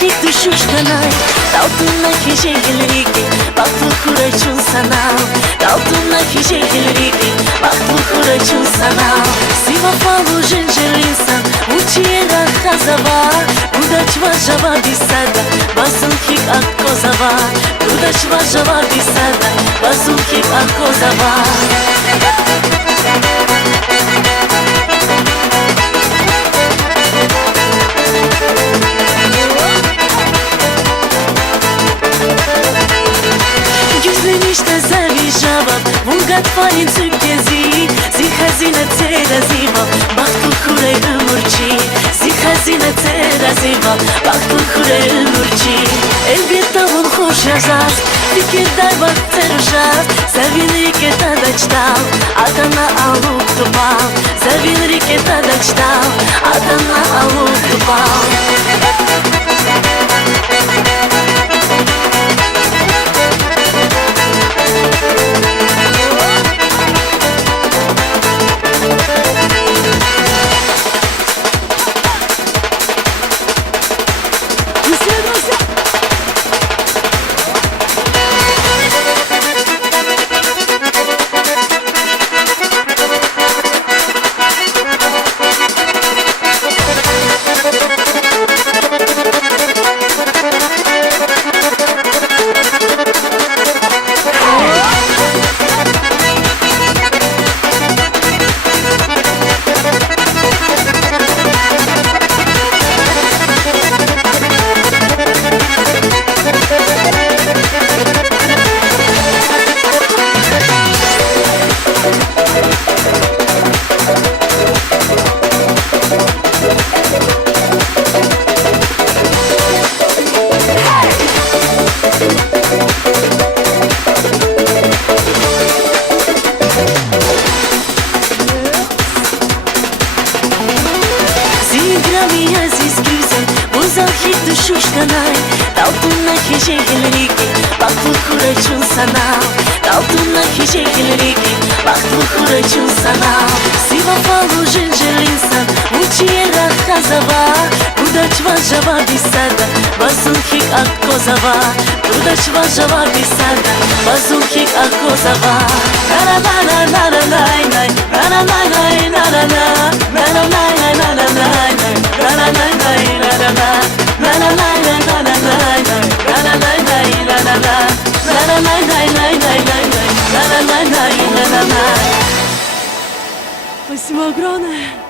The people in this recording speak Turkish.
захід душу шканай, Талтуна хижегил рики, бахту хурачун санал, Талтуна хижегил рики, бахту хурачун санал. Сива фалу женжелинсан, учиена хазава, Удачва жава бисада, базунхик аккозава, Удачва жава бисада, базунхик аккозава. Güzlemişte zavijava, Vungat farin tükezi, Zihazine teraziva, Baktu kure umurci, Zihazine teraziva, Baktu kure umurci. Elbette vun hoş yazar, Fikirday vakter uşar, Sevinrike tadaçtal, Adana aluk tupal, Sevinrike tadaçtal, Adana aluk tupal. Захід душу шканай, Талтуна хижегил рики, Бахту хурачун санал, Талтуна хижегил рики, Бахту хурачун санал. Сива фалу женжелинсан, Учиера хазава, Удачва жава бисада, Базунхик аккозава, Удачва жава бисада, Базунхик аккозава. На-на-на-на-на-на-най-най, на-на-на-на-на-на-на, на-на-на-на-на-на-най-най, на-на-на-на-на-на-на. Спасибо огромное.